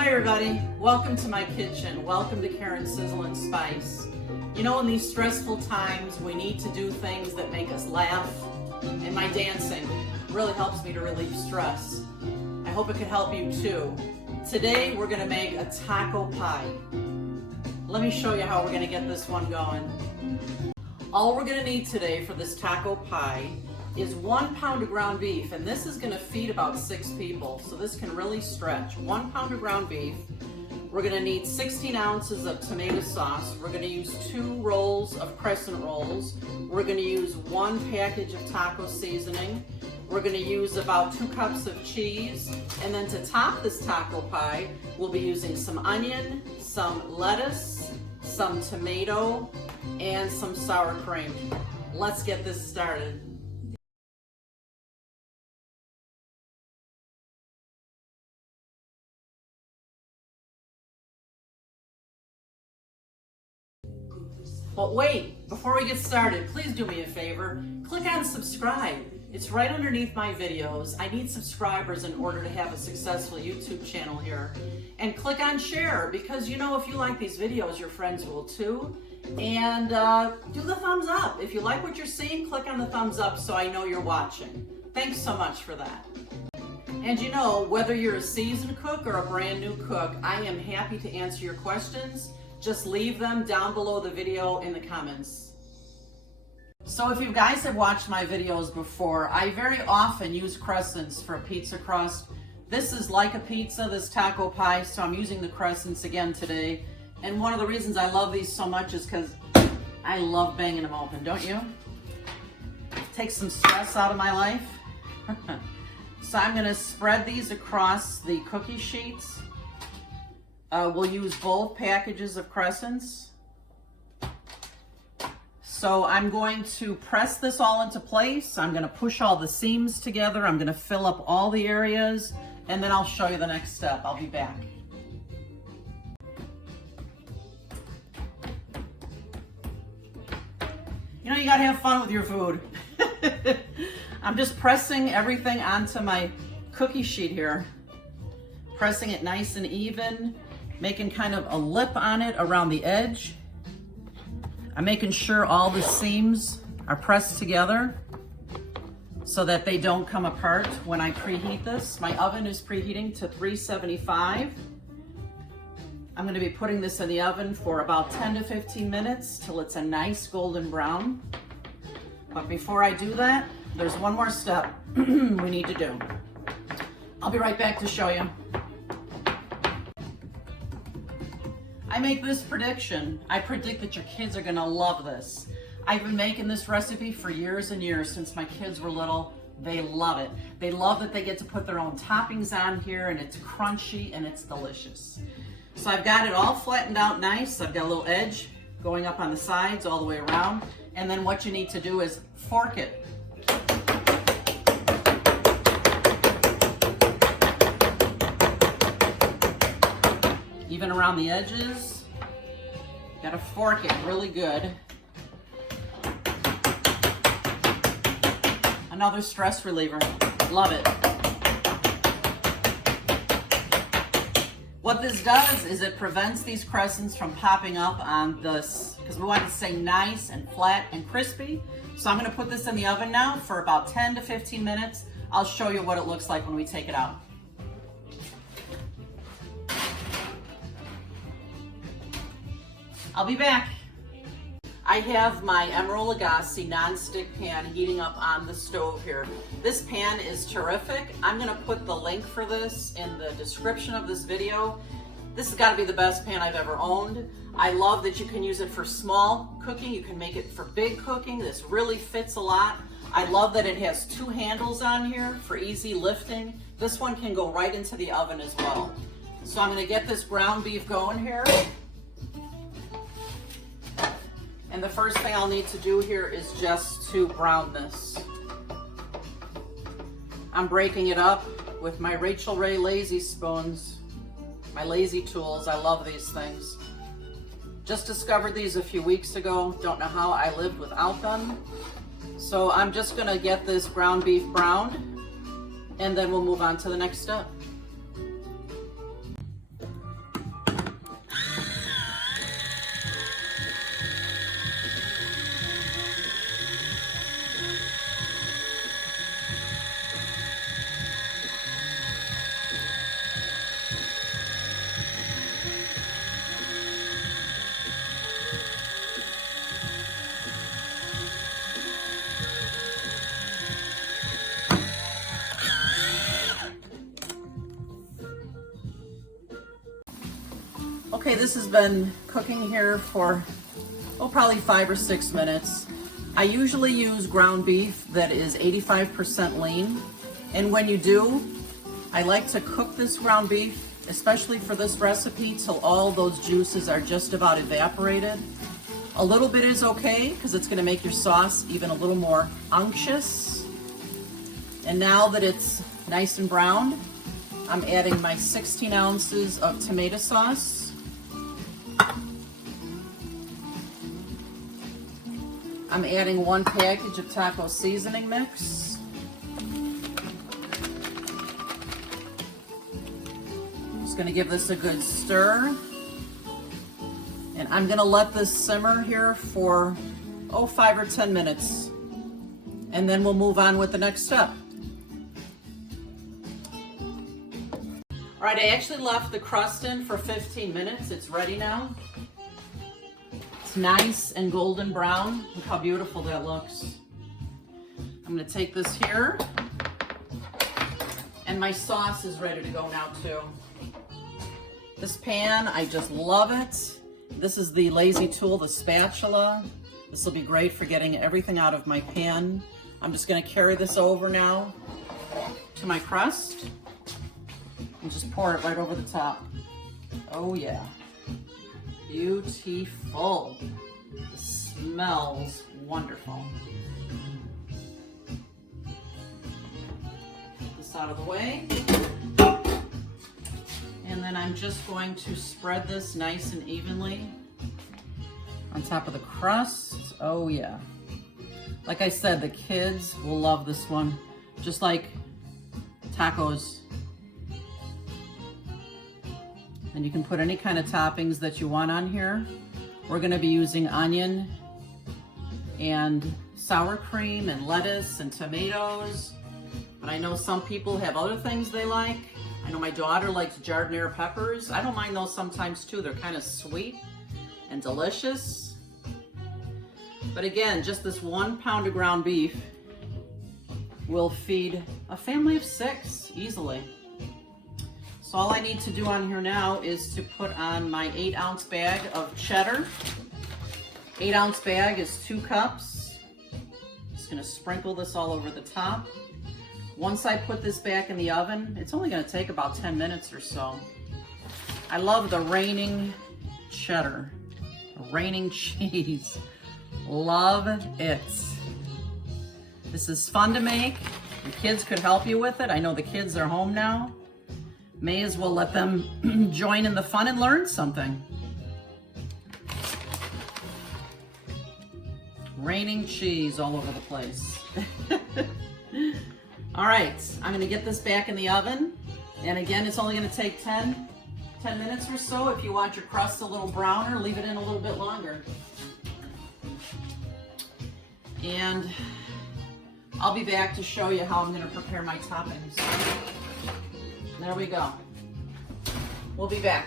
Hi everybody, welcome to my kitchen. Welcome to Karen's Sizzle and Spice. You know, in these stressful times, we need to do things that make us laugh, and my dancing really helps me to relieve stress. I hope it can help you too. Today we're gonna make a taco pie. Let me show you how we're gonna get this one going. All we're gonna need today for this taco pie is 1 pound of ground beef, and this is gonna feed about 6 people, so this can really stretch. 1 pound of ground beef. We're gonna need 16 ounces of tomato sauce. We're gonna use 2 rolls of crescent rolls. We're gonna use 1 package of taco seasoning. We're gonna use about 2 cups of cheese. And then to top this taco pie, we'll be using some onion, some lettuce, some tomato, and some sour cream. Let's get this started. But wait, before we get started, please do me a favor. Click on subscribe. It's right underneath my videos. I need subscribers in order to have a successful YouTube channel here. And click on share, because you know if you like these videos, your friends will too. And do the thumbs up. If you like what you're seeing, click on the thumbs up so I know you're watching. Thanks so much for that. And you know, whether you're a seasoned cook or a brand new cook, I am happy to answer your questions. Just leave them down below the video in the comments. So if you guys have watched my videos before, I very often use crescents for a pizza crust. This is like a pizza, this taco pie, so I'm using the crescents again today. And one of the reasons I love these so much is because I love banging them open, don't you? Takes some stress out of my life. So I'm gonna spread these across the cookie sheets. We'll use both packages of crescents. So I'm going to press this all into place. I'm going to push all the seams together. I'm going to fill up all the areas, and then I'll show you the next step. I'll be back. You know, you got to have fun with your food. I'm just pressing everything onto my cookie sheet here. Pressing it nice and even. Making kind of a lip on it around the edge. I'm making sure all the seams are pressed together so that they don't come apart when I preheat this. My oven is preheating to 375. I'm going to be putting this in the oven for about 10 to 15 minutes till it's a nice golden brown. But before I do that, there's one more step we need to do. I'll be right back to show you. I make this prediction. I predict that your kids are gonna love this. I've been making this recipe for years and years since my kids were little. They love it. They love that they get to put their own toppings on here, and it's crunchy and it's delicious. So I've got it all flattened out nice. I've got a little edge going up on the sides all the way around. And then what you need to do is fork it. Even around the edges. Gotta fork it really good. Another stress reliever. Love it. What this does is it prevents these crescents from popping up on this, because we want it to stay nice and flat and crispy. So I'm gonna put this in the oven now for about 10 to 15 minutes. I'll show you what it looks like when we take it out. I'll be back. I have my Emeril Lagasse nonstick pan heating up on the stove here. This pan is terrific. I'm gonna put the link for this in the description of this video. This has gotta be the best pan I've ever owned. I love that you can use it for small cooking. You can make it for big cooking. This really fits a lot. I love that it has 2 handles on here for easy lifting. This one can go right into the oven as well. So I'm gonna get this ground beef going here. And the first thing I'll need to do here is just to brown this. I'm breaking it up with my Rachel Ray Lazy Spoons, my lazy tools. I love these things. Just discovered these a few weeks ago. Don't know how I lived without them. So I'm just gonna get this ground beef browned, and then we'll move on to the next step. Okay, this has been cooking here for, probably 5 or 6 minutes. I usually use ground beef that is 85% lean. And when you do, I like to cook this ground beef, especially for this recipe, till all those juices are just about evaporated. A little bit is okay because it's going to make your sauce even a little more unctuous. And now that it's nice and brown, I'm adding my 16 ounces of tomato sauce. I'm adding 1 package of taco seasoning mix. Just going to give this a good stir. And I'm going to let this simmer here for, 5 or 10 minutes. And then we'll move on with the next step. All right, I actually left the crust in for 15 minutes. It's ready now. It's nice and golden brown. Look how beautiful that looks. I'm going to take this here. And my sauce is ready to go now too. This pan, I just love it. This is the lazy tool, the spatula. This will be great for getting everything out of my pan. I'm just going to carry this over now to my crust and just pour it right over the top. Oh yeah, beautiful. It smells wonderful. Get this out of the way. And then I'm just going to spread this nice and evenly on top of the crust. Oh yeah. Like I said, the kids will love this one, just like tacos. And you can put any kind of toppings that you want on here. We're gonna be using onion and sour cream and lettuce and tomatoes. But I know some people have other things they like. I know my daughter likes jardinere peppers. I don't mind those sometimes too. They're kind of sweet and delicious. But again, just this 1 pound of ground beef will feed a family of 6 easily. So all I need to do on here now is to put on my 8-ounce bag of cheddar. 8-ounce bag is 2 cups. Just gonna sprinkle this all over the top. Once I put this back in the oven, it's only gonna take about 10 minutes or so. I love the raining cheddar, raining cheese. Love it. This is fun to make. The kids could help you with it. I know the kids are home now. May as well let them join in the fun and learn something. Raining cheese all over the place. All right, I'm gonna get this back in the oven. And again, it's only gonna take 10 minutes or so. If you want your crust a little browner, leave it in a little bit longer. And I'll be back to show you how I'm gonna prepare my toppings. There we go. We'll be back.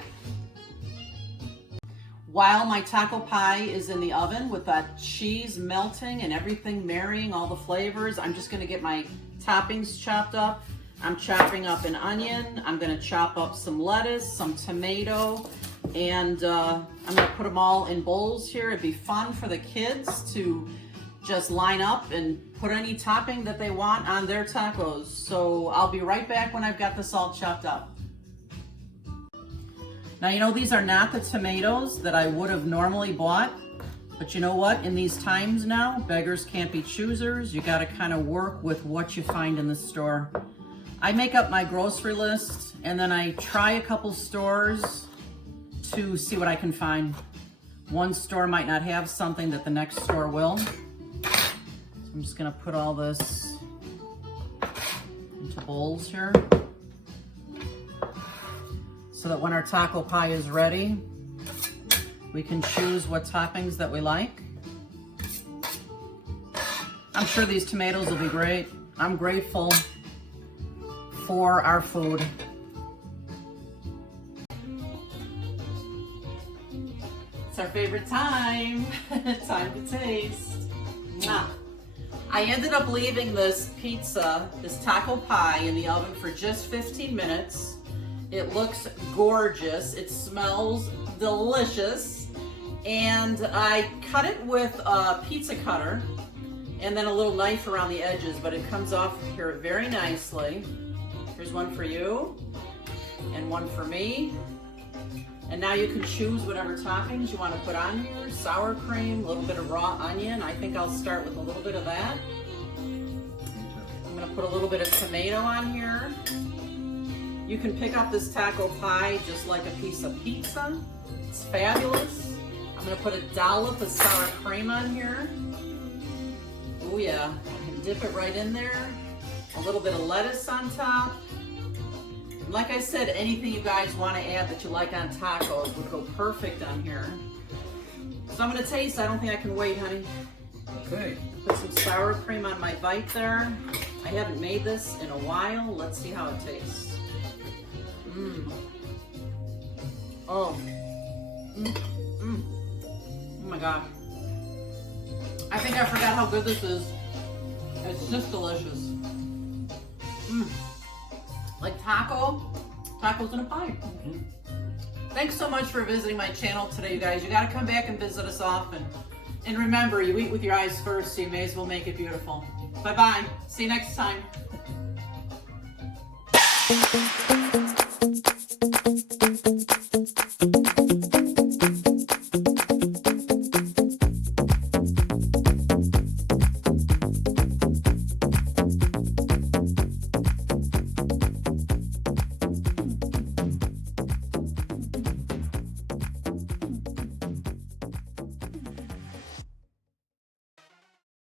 While my taco pie is in the oven with that cheese melting and everything marrying all the flavors, I'm just gonna get my toppings chopped up. I'm chopping up an onion. I'm gonna chop up some lettuce, some tomato, and I'm gonna put them all in bowls here. It'd be fun for the kids to just line up and put any topping that they want on their tacos. So I'll be right back when I've got this all chopped up. Now, you know, these are not the tomatoes that I would have normally bought, but you know what? In these times now, beggars can't be choosers. You gotta kind of work with what you find in the store. I make up my grocery list and then I try a couple stores to see what I can find. One store might not have something that the next store will. So I'm just gonna put all this into bowls here so that when our taco pie is ready, we can choose what toppings that we like. I'm sure these tomatoes will be great. I'm grateful for our food. It's our favorite time. Time to taste. Mwah. I ended up leaving this pizza, this taco pie, in the oven for just 15 minutes. It looks gorgeous. It smells delicious. And I cut it with a pizza cutter and then a little knife around the edges, but it comes off here very nicely. Here's one for you and one for me. And now you can choose whatever toppings you want to put on here. Sour cream, a little bit of raw onion. I think I'll start with a little bit of that. I'm going to put a little bit of tomato on here. You can pick up this taco pie just like a piece of pizza. It's fabulous. I'm going to put a dollop of sour cream on here. Oh yeah, I can dip it right in there. A little bit of lettuce on top. And like I said, anything you guys want to add that you like on tacos would go perfect on here. So I'm going to taste. I don't think I can wait, honey. Okay. Put some sour cream on my bite there. I haven't made this in a while. Let's see how it tastes. Mmm. Oh. Mmm. Mmm. Oh my gosh. I think I forgot how good this is. It's just delicious. Mmm. Like tacos in a pie. Mm-hmm. Thanks so much for visiting my channel today, you guys. You gotta come back and visit us often. And remember, you eat with your eyes first, so you may as well make it beautiful. Bye-bye. See you next time.